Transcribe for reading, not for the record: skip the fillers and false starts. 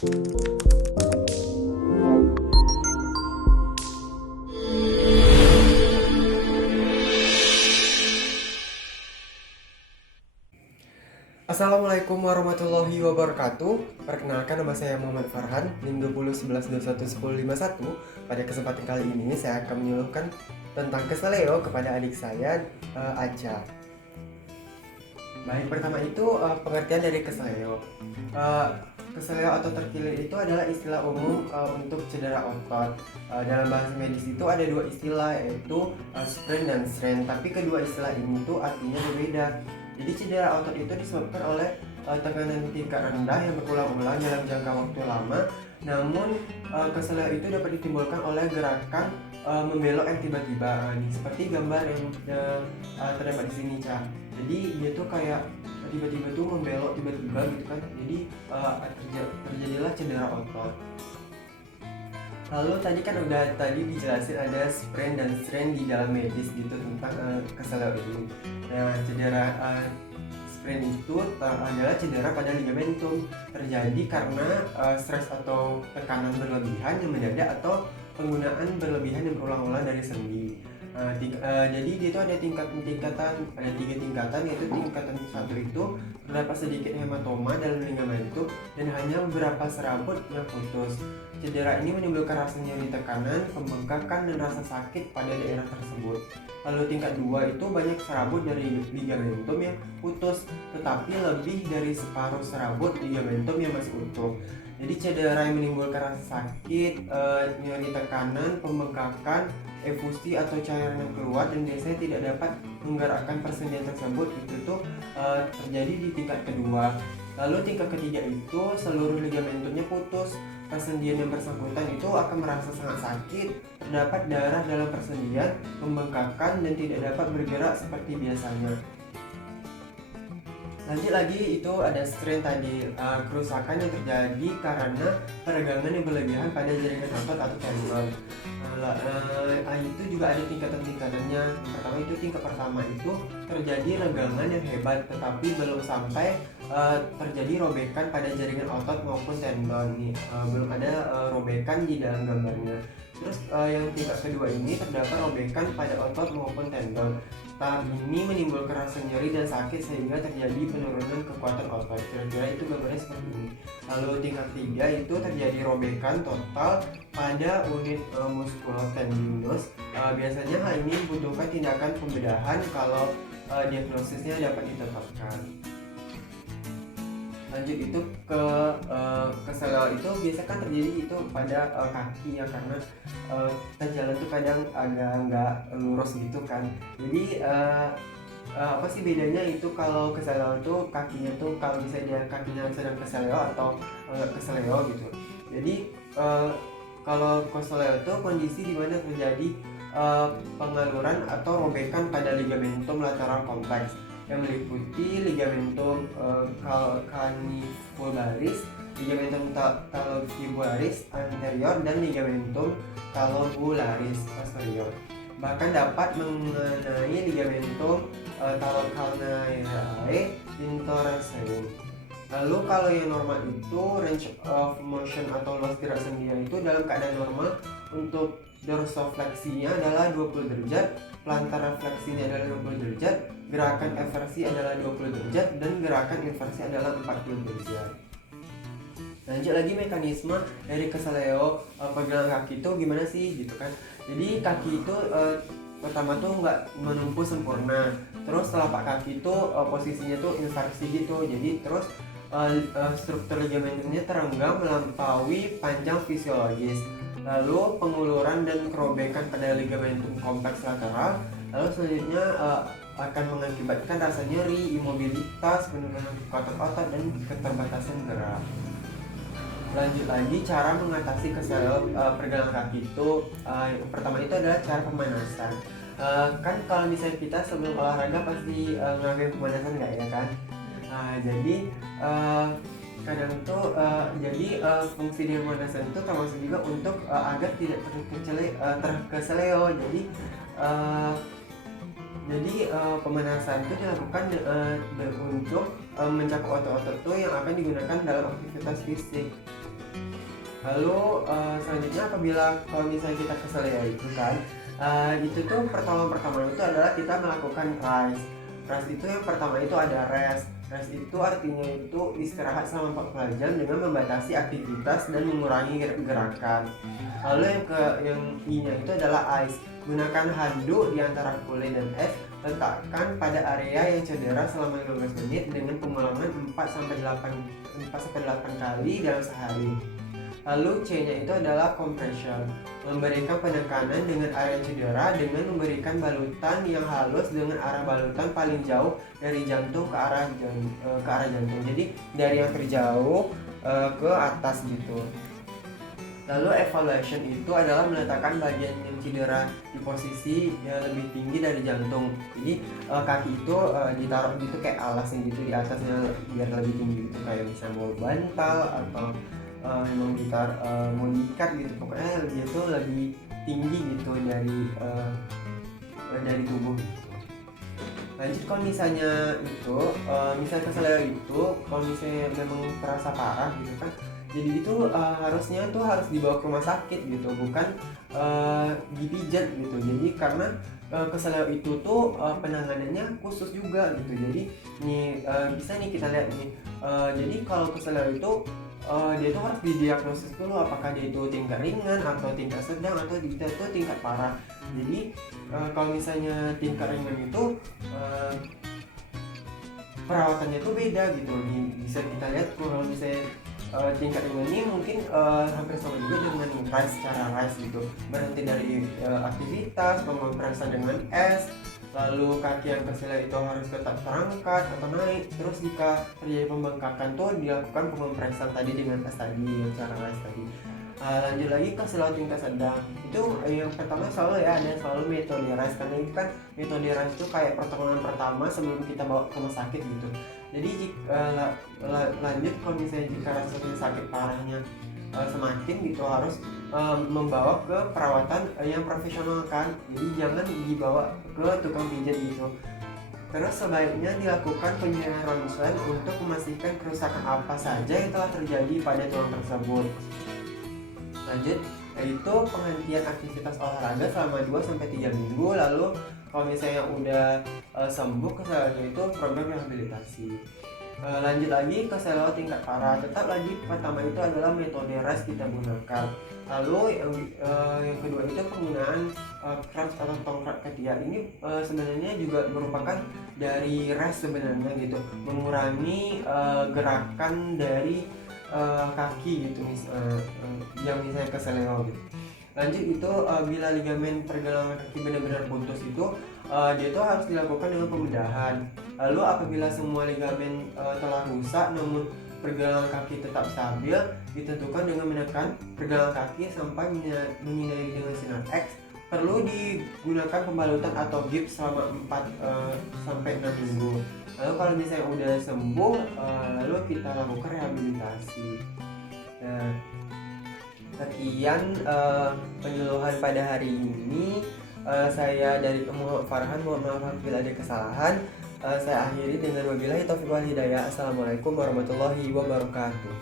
Assalamualaikum warahmatullahi wabarakatuh. Perkenalkan, nama saya Muhammad Farhan, NIM 2011211051. Pada kesempatan kali ini saya akan menyuluhkan tentang keseleo kepada adik saya, Aca. Baik, pertama itu pengertian dari keseleo. Keseleo atau terkilir itu adalah istilah umum untuk cedera otot. Dalam bahasa medis itu ada dua istilah, yaitu sprain dan strain. Tapi kedua istilah ini tuh artinya berbeda. Jadi cedera otot itu disebabkan oleh tekanan tingkat rendah yang berulang-ulang dalam jangka waktu lama. Namun keseleo itu dapat ditimbulkan oleh gerakan membelok yang tiba-tiba, seperti gambar yang terdapat di sini, Ca. Jadi dia tuh kayak tiba-tiba tuh membelok tiba-tiba gitu kan. Jadi terjadilah cedera otot. Lalu tadi kan udah dijelasin ada sprain dan strain di dalam medis gitu tentang keseleo ini. Nah, cedera sprain itu adalah cedera pada ligamentum, terjadi karena stres atau tekanan berlebihan yang mendadak atau penggunaan berlebihan yang berulang-ulang dari sendi. Jadi dia itu ada ada 3 tingkatan, yaitu tingkatan 1 itu terdapat sedikit hematoma dalam ligamentum dan hanya beberapa serabut yang putus. Cedera ini menimbulkan rasa nyeri, tekanan, pembengkakan, dan rasa sakit pada daerah tersebut. Lalu tingkat 2 itu banyak serabut dari ligamentum yang putus, tetapi lebih dari separuh serabut ligamentum yang masih utuh. Jadi cedera yang menimbulkan rasa sakit, nyeri, tekanan, pembengkakan, efusi atau cairan yang keluar dan biasanya tidak dapat menggerakkan persendian tersebut, itu tuh terjadi di tingkat kedua. Lalu tingkat ketiga itu seluruh ligamentumnya putus. Persendian yang bersangkutan itu akan merasa sangat sakit, terdapat darah dalam persendian, pembengkakan, dan tidak dapat bergerak seperti biasanya. Lanjut lagi, itu ada strain tadi, kerusakan yang terjadi karena peregangan yang berlebihan pada jaringan otot atau tendon. Itu juga ada tingkatan-tingkatannya. Pertama itu tingkat pertama itu terjadi regangan yang hebat tetapi belum sampai terjadi robekan pada jaringan otot maupun tendon. Belum ada robekan di dalam gambarnya. Terus yang tingkat kedua ini terdapat robekan pada otot maupun tendon. Tahap ini menimbulkan rasa nyeri dan sakit sehingga terjadi penurunan kekuatan otot. Kira-kira itu gambarnya seperti ini. Lalu tingkat 3 itu terjadi robekan total pada unit muskulotendinus. Biasanya hal ini membutuhkan tindakan pembedahan kalau diagnosisnya dapat ditetapkan. Lanjut itu ke keseleo itu biasanya kan terjadi itu pada kaki ya, karena kita jalan tuh kadang agak nggak lurus gitu kan. Jadi apa sih bedanya itu kalau keseleo itu kakinya tuh kalau misalnya kakinya sedang keseleo atau keseleo gitu. Jadi kalau keseleo itu kondisi di mana terjadi pengaluran atau robekan pada ligamentum lateral kompleks yang meliputi ligamentum canivularis, ligamentum talocibularis anterior, dan ligamentum talobularis posterior. Bahkan dapat mengenai ligamentum talocalcaneae interosseum. Lalu kalau yang normal itu range of motion atau luas gerak sendinya itu dalam keadaan normal untuk dorsofleksinya adalah 20 derajat, plantar refleksinya adalah 20 derajat, gerakan eversi adalah 20 derajat, dan gerakan inversi adalah 40 derajat. Lanjut lagi mekanisme dari keseleo pergelangan kaki itu gimana sih gitu kan. Jadi kaki itu pertama tuh nggak menumpu sempurna, terus telapak kaki itu posisinya tuh inversi gitu. Jadi terus struktur ligamentumnya terenggang melampaui panjang fisiologis. Lalu penguluran dan kerobekan pada ligamentum kompleks lateral. Lalu selanjutnya akan mengakibatkan rasa nyeri, imobilitas, penurunan kekuatan otot, dan keterbatasan gerak. Lanjut lagi cara mengatasi keseleo pergelangan kaki itu pertama itu adalah cara pemanasan. Kan kalau misalnya kita sebelum olahraga pasti ngelakuin pemanasan nggak ya kan? Jadi kadang tuh fungsi dari pemanasan itu termasuk juga untuk agar tidak terkeseleo. Jadi pemanasan itu dilakukan untuk mencakup otot-otot tuh yang akan digunakan dalam aktivitas fisik. Lalu selanjutnya apabila kalau misalnya kita keseleo itu kan, itu tuh pertolongan pertama itu adalah kita melakukan rise. Rise itu yang pertama itu ada rest. Rest itu artinya itu istirahat selama 14 jam dengan membatasi aktivitas dan mengurangi gerakan. Lalu yang I-nya itu adalah ice. Gunakan handuk di antara kulit dan es. Letakkan pada area yang cedera selama 15 menit dengan pengulangan 4-8 kali dalam sehari. Lalu C-nya itu adalah compression, memberikan penekanan dengan area cedera dengan memberikan balutan yang halus dengan arah balutan paling jauh dari jantung ke arah jantung. Jadi dari yang terjauh ke atas gitu. Lalu evaluation itu adalah meletakkan bagian yang cedera di posisi yang lebih tinggi dari jantung. Jadi kaki itu ditaruh gitu kayak alasnya gitu di atasnya biar lebih tinggi gitu, kayak misalnya mau bantal atau emang mau diikat gitu, pokoknya dia tuh lebih tinggi gitu dari tubuh gitu. Lanjut kalau misalnya itu misalnya keseleo itu kalau misalnya memang terasa parah gitu kan, jadi itu harusnya tuh harus dibawa ke rumah sakit gitu, bukan dipijat gitu. Jadi karena keseleo itu tuh penanganannya khusus juga gitu. Jadi nih bisa nih kita lihat nih, jadi kalau keseleo itu dia tuh harus didiagnosis dulu apakah dia itu tingkat ringan atau tingkat sedang atau dia itu tingkat parah. Jadi kalau misalnya tingkat ringan itu perawatannya tuh beda gitu. Bisa kita lihat kalau misalnya tingkat ringan ini mungkin hampir sama juga dengan rise, secara rise gitu, berhenti dari aktivitas, pengompresan dengan es. Lalu kaki yang keseleo itu harus tetap terangkat atau naik. Terus jika terjadi pembengkakan tuh dilakukan pengompresan tadi dengan es tadi, yang cara rise tadi. Lanjut lagi keseleo tingkat sedang. Itu yang pertama selalu metode rise, karena itu kan metode rise itu kayak pertolongan pertama sebelum kita bawa ke rumah sakit gitu. Jadi jika lanjut kalau misalnya jika rasanya sakit parahnya semakin gitu, harus membawa ke perawatan yang profesional kan. Jadi jangan dibawa ke tukang pijat gitu. Terus sebaiknya dilakukan penilaian ronsen untuk memastikan kerusakan apa saja yang telah terjadi pada tulang tersebut. Lanjut, yaitu penghentian aktivitas olahraga selama 2-3 minggu. Lalu kalau misalnya udah sembuh keseleonya itu program rehabilitasi. Lanjut lagi keseleo tingkat parah, tetap lagi pertama itu adalah metode rise kita gunakan. Lalu yang kedua itu penggunaan crutch atau tongkat ketiak. Ini sebenarnya juga merupakan dari rise sebenarnya gitu, mengurangi gerakan dari kaki gitu, yang misalnya keseleo gitu. Lanjut itu bila ligamen pergelangan kaki benar-benar putus itu dia itu harus dilakukan dengan pembedahan. Lalu apabila semua ligamen telah rusak namun pergelangan kaki tetap stabil, ditentukan dengan menekan pergelangan kaki sampai menyinari dengan sinar X. Perlu digunakan pembalutan atau gips selama 4-6 minggu. Lalu kalau misalnya udah sembuh, lalu kita lakukan rehabilitasi. Nah, sekian penyuluhan pada hari ini. Saya dari Muhammad Farhan, mohon maaf apabila ada kesalahan. Saya akhiri dengan wabillahi taufiq wal hidayah. Assalamualaikum warahmatullahi wabarakatuh.